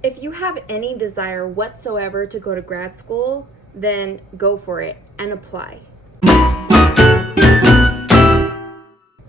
If you have any desire whatsoever to go to grad school, then go for it and apply.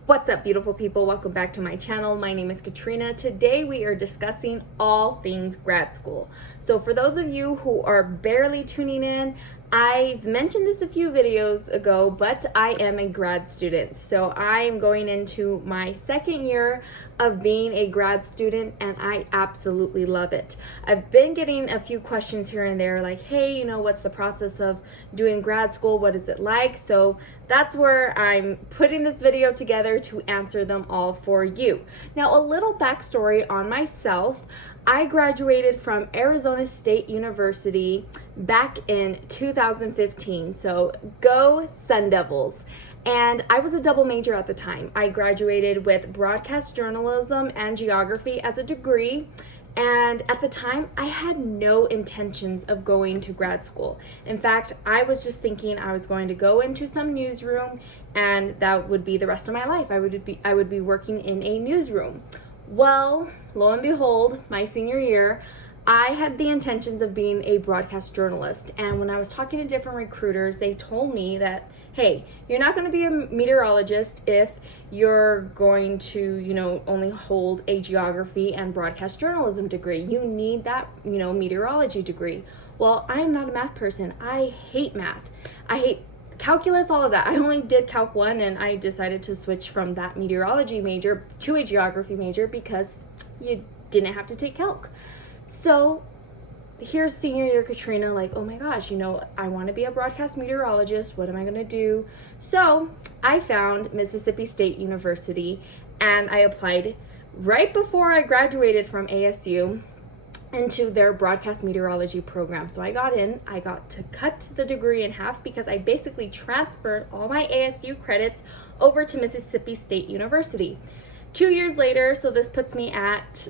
What's up, beautiful people? Welcome back to my channel. My name is Katrina. Today we are discussing all things grad school. So for those of you who are barely tuning in, I've mentioned this a few videos ago, but I am a grad student. So I am going into my second year of being a grad student, and I absolutely love it. I've been getting a few questions here and there like, hey, what's the process of doing grad school? What is it like? So that's where I'm putting this video together to answer them all for you. Now, a little backstory on myself. I graduated from Arizona State University back in 2015, so go Sun Devils. And I was a double major at the time. I graduated with broadcast journalism and geography as a degree, and at the time I had no intentions of going to grad school. In fact, I was just thinking I was going to go into some newsroom and that would be the rest of my life. I would be working in a newsroom. Well, lo and behold, my senior year, I had the intentions of being a broadcast journalist. And when I was talking to different recruiters, they told me that, hey, you're not going to be a meteorologist if you're going to, only hold a geography and broadcast journalism degree. You need that, meteorology degree. Well, I am not a math person. I hate math. I hate calculus, all of that. I only did Calc 1, and I decided to switch from that meteorology major to a geography major because you didn't have to take calc. So here's senior year Katrina, like, oh my gosh, I want to be a broadcast meteorologist. What am I going to do? So I found Mississippi State University, and I applied right before I graduated from ASU into their broadcast meteorology program. So I got in. I got to cut the degree in half because I basically transferred all my ASU credits over to Mississippi State University. 2 years later, so this puts me at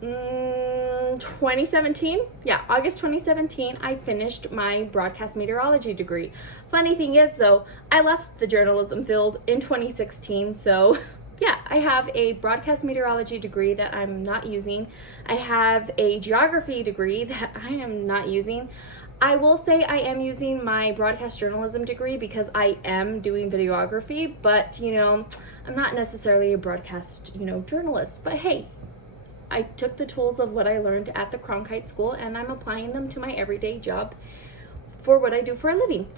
2017. Yeah, August 2017, I finished my broadcast meteorology degree. Funny thing is, though, I left the journalism field in 2016, so yeah, I have a broadcast meteorology degree that I'm not using. I have a geography degree that I am not using. I will say I am using my broadcast journalism degree because I am doing videography, but I'm not necessarily a broadcast, journalist. But hey, I took the tools of what I learned at the Cronkite School and I'm applying them to my everyday job for what I do for a living.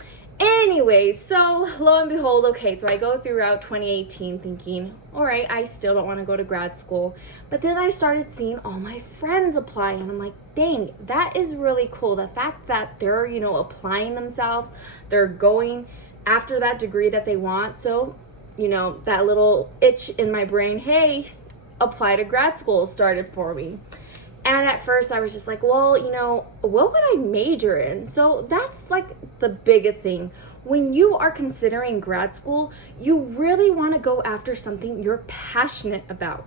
Anyways, so lo and behold, okay, so I go throughout 2018 thinking, all right, I still don't want to go to grad school. But then I started seeing all my friends apply, and I'm like, dang, that is really cool. The fact that they're, applying themselves, they're going after that degree that they want. So, that little itch in my brain, hey, apply to grad school started for me. And at first I was just like, well, what would I major in? So that's like the biggest thing. When you are considering grad school, you really want to go after something you're passionate about.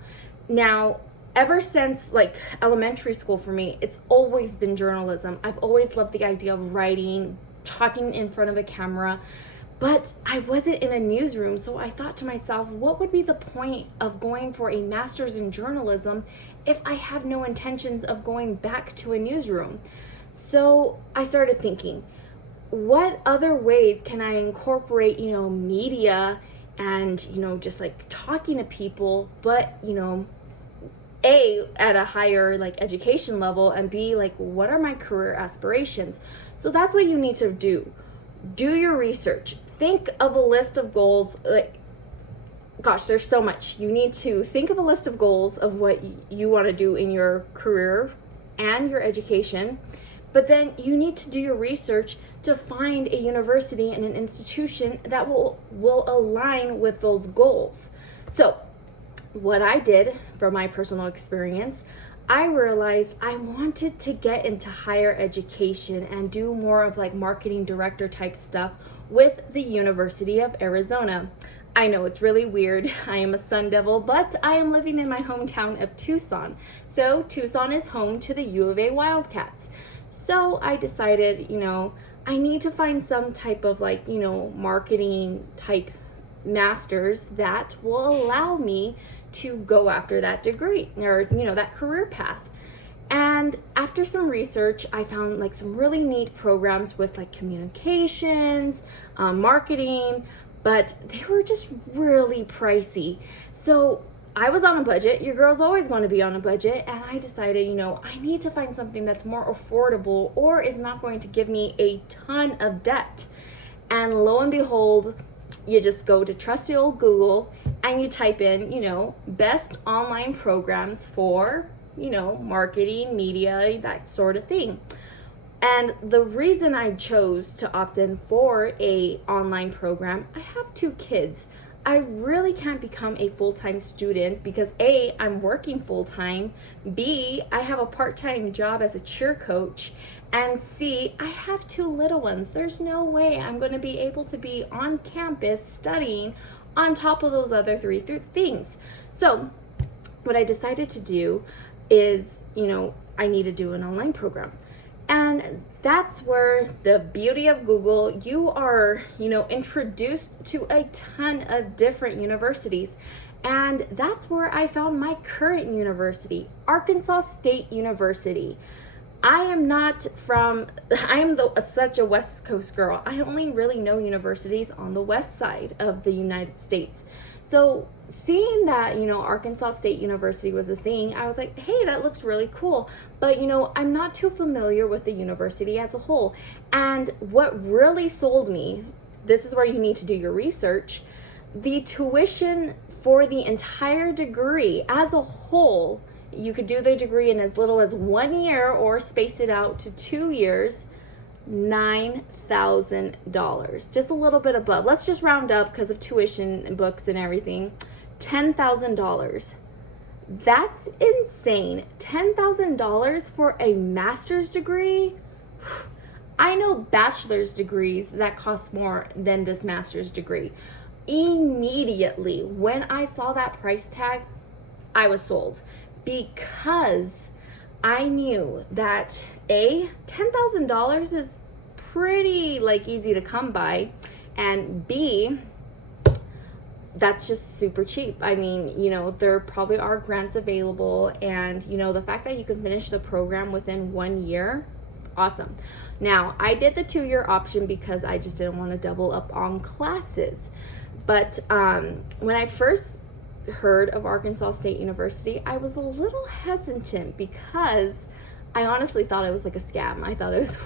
Now, ever since like elementary school for me, it's always been journalism. I've always loved the idea of writing, talking in front of a camera. But I wasn't in a newsroom, so I thought to myself, what would be the point of going for a master's in journalism if I have no intentions of going back to a newsroom? So I started thinking, what other ways can I incorporate, media and, just like talking to people, but, A, at a higher like education level, and B, like, what are my career aspirations? So that's what you need to do. Do your research. Think of a list of goals. Like, gosh, there's so much. You need to think of a list of goals of what you want to do in your career and your education. But then you need to do your research to find a university and an institution that will align with those goals. So what I did from my personal experience, I realized I wanted to get into higher education and do more of like marketing director type stuff with the University of Arizona. I know it's really weird. I am a Sun Devil, but I am living in my hometown of Tucson. So Tucson is home to the U of A Wildcats. So I decided, I need to find some type of like, marketing type masters that will allow me to go after that degree or, that career path. And after some research, I found like some really neat programs with like communications, marketing, but they were just really pricey. So I was on a budget. Your girl's always going to be on a budget. And I decided, I need to find something that's more affordable or is not going to give me a ton of debt. And lo and behold, you just go to trusty old Google and you type in, best online programs for, marketing, media, that sort of thing. And the reason I chose to opt in for a online program, I have 2 kids. I really can't become a full-time student because A, I'm working full-time, B, I have a part-time job as a cheer coach, and C, I have 2 little ones. There's no way I'm going to be able to be on campus studying on top of those other 3 things. So what I decided to do is, I need to do an online program. And that's where the beauty of Google, you are, introduced to a ton of different universities. And that's where I found my current university, Arkansas State University. I am such a West Coast girl. I only really know universities on the west side of the United States. So seeing that, Arkansas State University was a thing, I was like, hey, that looks really cool. But, I'm not too familiar with the university as a whole. And what really sold me, this is where you need to do your research, the tuition for the entire degree as a whole, you could do the degree in as little as 1 year or space it out to 2 years, $9,000, just a little bit above. Let's just round up because of tuition and books and everything. $10,000. That's insane. $10,000 for a master's degree? I know bachelor's degrees that cost more than this master's degree. Immediately, when I saw that price tag, I was sold because I knew that $10,000 is pretty easy to come by, and B, that's just super cheap. I mean, there probably are grants available, and the fact that you can finish the program within 1 year, awesome. Now, I did the 2-year option because I just didn't want to double up on classes. But when I first heard of Arkansas State University, I was a little hesitant because I honestly thought it was like a scam. I thought it was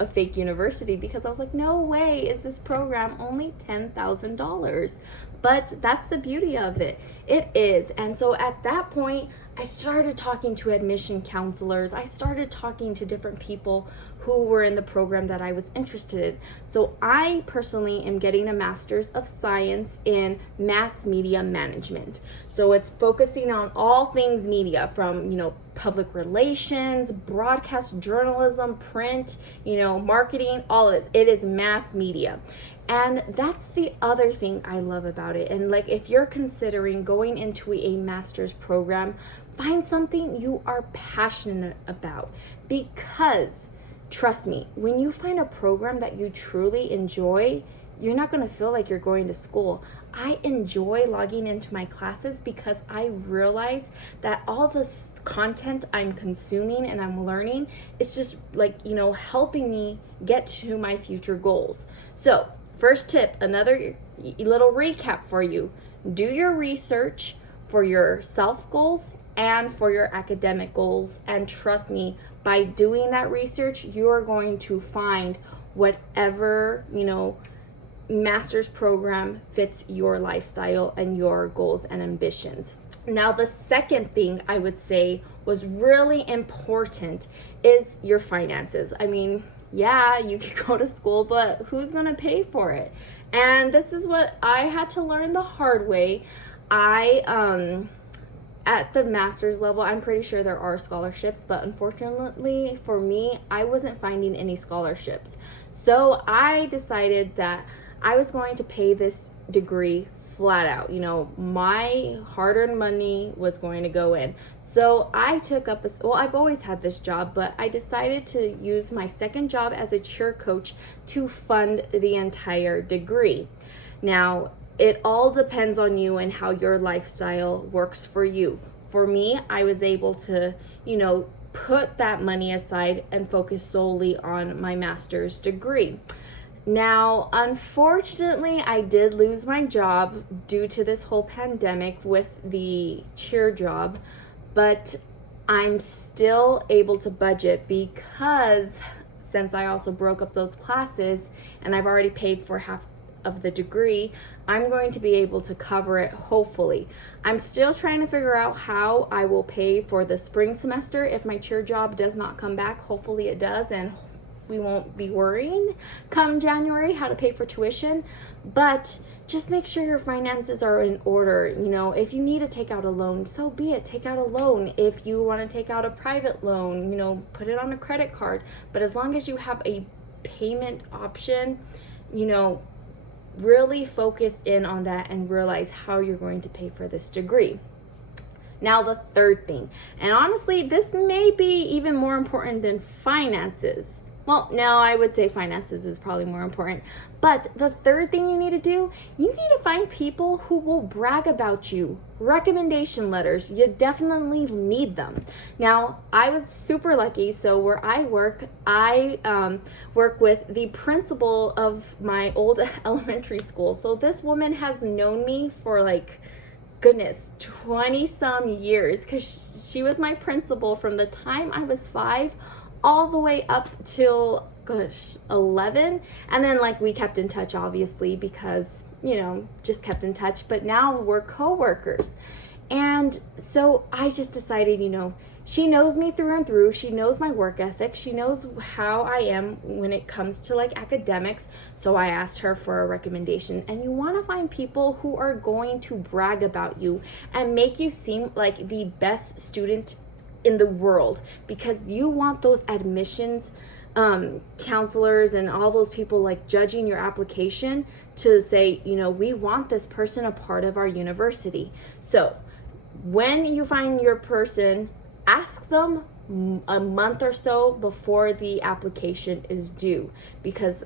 a fake university because I was like, no way is this program only $10,000. But that's the beauty of it. It is. And so at that point, I started talking to admission counselors. I started talking to different people who were in the program that I was interested in. So I personally am getting a Master's of Science in Mass Media Management. So it's focusing on all things media, from, public relations, broadcast journalism, print, marketing, all of it. It is mass media. And that's the other thing I love about it. And if you're considering going into a master's program, find something you are passionate about, because trust me, when you find a program that you truly enjoy, you're not going to feel like you're going to school. I enjoy logging into my classes because I realize that all this content I'm consuming and I'm learning is just helping me get to my future goals. So first tip, another little recap for you. Do your research for your self goals and for your academic goals. And trust me, by doing that research, you are going to find whatever, master's program fits your lifestyle and your goals and ambitions. Now, the second thing I would say was really important is your finances. I mean, yeah, you can go to school, but who's going to pay for it? And this is what I had to learn the hard way. At the master's level, I'm pretty sure there are scholarships, but unfortunately for me, I wasn't finding any scholarships. So I decided that I was going to pay this degree flat out. My hard-earned money was going to go in. So I took up I've always had this job, but I decided to use my second job as a cheer coach to fund the entire degree. Now, it all depends on you and how your lifestyle works for you. for me, I was able to, put that money aside and focus solely on my master's degree. Now, unfortunately, I did lose my job due to this whole pandemic with the cheer job, but I'm still able to budget because since I also broke up those classes and I've already paid for half of the degree, I'm going to be able to cover it, hopefully. I'm still trying to figure out how I will pay for the spring semester if my cheer job does not come back. Hopefully it does, and we won't be worrying come January how to pay for tuition. But just make sure your finances are in order. If you need to take out a loan, so be it. Take out a loan. If you want to take out a private loan, put it on a credit card. But as long as you have a payment option, really focus in on that and realize how you're going to pay for this degree. Now, the third thing, and honestly, this may be even more important than finances. Well, no, I would say finances is probably more important. But the third thing you need to do, you need to find people who will brag about you. Recommendation letters, you definitely need them. Now, I was super lucky. So where I work with the principal of my old elementary school. So this woman has known me for 20 some years, because she was my principal from the time I was 5 all the way up till 11. And then we kept in touch, obviously, because just kept in touch, but now we're co-workers. And so I just decided, she knows me through and through. She knows my work ethic. She knows how I am when it comes to academics. So I asked her for a recommendation. And you want to find people who are going to brag about you and make you seem like the best student in the world, because you want those admissions counselors and all those people judging your application to say, we want this person a part of our university. So when you find your person, ask them a month or so before the application is due, because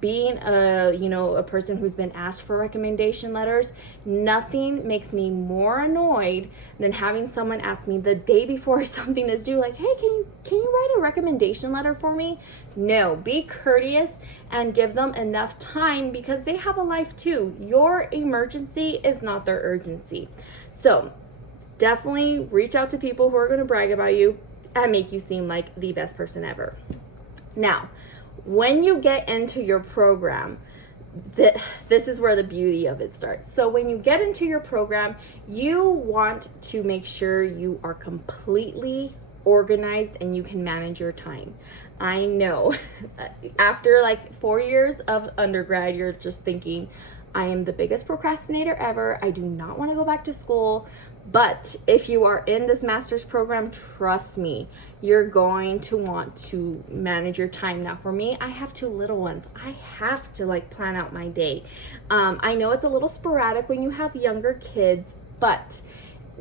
being a person who's been asked for recommendation letters, nothing makes me more annoyed than having someone ask me the day before something is due, hey, can you write a recommendation letter for me? No, be courteous and give them enough time, because they have a life too. Your emergency is not their urgency. So definitely reach out to people who are going to brag about you and make you seem like the best person ever. Now, when you get into your program, this is where the beauty of it starts. So when you get into your program, you want to make sure you are completely organized and you can manage your time. I know after 4 years of undergrad, you're just thinking, I am the biggest procrastinator ever. I do not want to go back to school. But if you are in this master's program, trust me, you're going to want to manage your time. Now, for me, I have 2 little ones. I have to plan out my day. I know it's a little sporadic when you have younger kids, but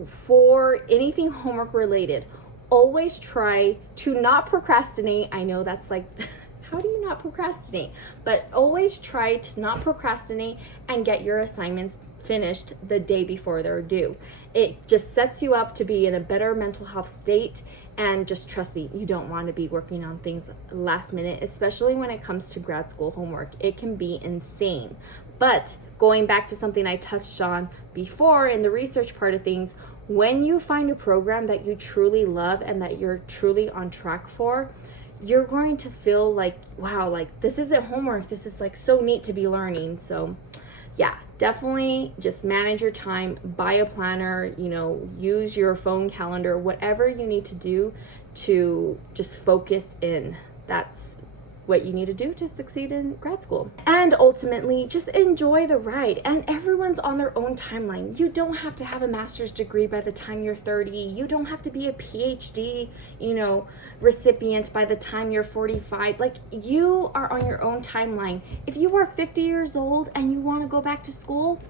for anything homework related, always try to not procrastinate. I know that's how do you not procrastinate? But always try to not procrastinate and get your assignments finished the day before they're due. It just sets you up to be in a better mental health state. And just trust me, you don't want to be working on things last minute, especially when it comes to grad school homework. It can be insane. But going back to something I touched on before in the research part of things, when you find a program that you truly love and that you're truly on track for, you're going to feel wow, this isn't homework. This is so neat to be learning. So yeah, definitely just manage your time, buy a planner, use your phone calendar, whatever you need to do to just focus in. That's what you need to do to succeed in grad school. And ultimately, just enjoy the ride. And everyone's on their own timeline. You don't have to have a master's degree by the time you're 30. You don't have to be a PhD, recipient by the time you're 45. You are on your own timeline. If you are 50 years old and you want to go back to school,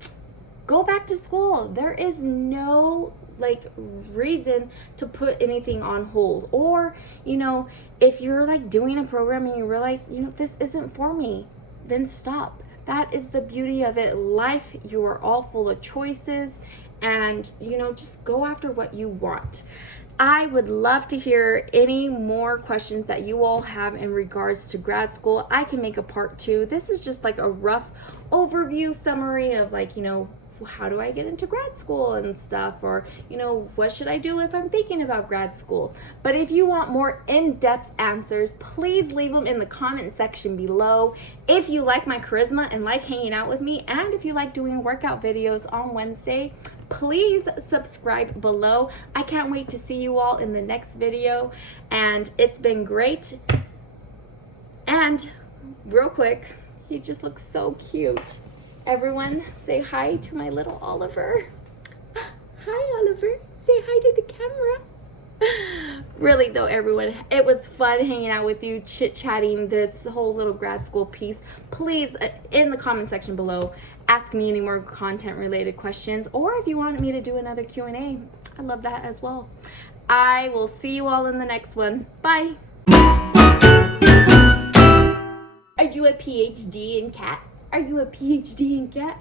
go back to school. There is no reason to put anything on hold. Or if you're doing a program and you realize this isn't for me, then stop. That is the beauty of it. Life, you are all full of choices, and, you know, just go after what you want. I would love to hear any more questions that you all have in regards to grad school. I can make a part 2. This is just like a rough overview summary of, like, you know, how do I get into grad school and stuff, or, you know, what should I do if I'm thinking about grad school. But if you want more in-depth answers, please leave them in the comment section below. If you like my charisma and like hanging out with me, and if you like doing workout videos on Wednesday, please subscribe below. I can't wait to see you all in the next video, and it's been great. And real quick, he just looks so cute. Everyone say hi to my little Oliver. Hi, Oliver. Say hi to the camera. Really though, everyone, it was fun hanging out with you, chit-chatting this whole little grad school piece. Please, in the comment section below, ask me any more content related questions, or if you want me to do another Q&A, I love that as well. I will see you all in the next one. Bye. Are you a PhD in cat? Are you a PhD in cat?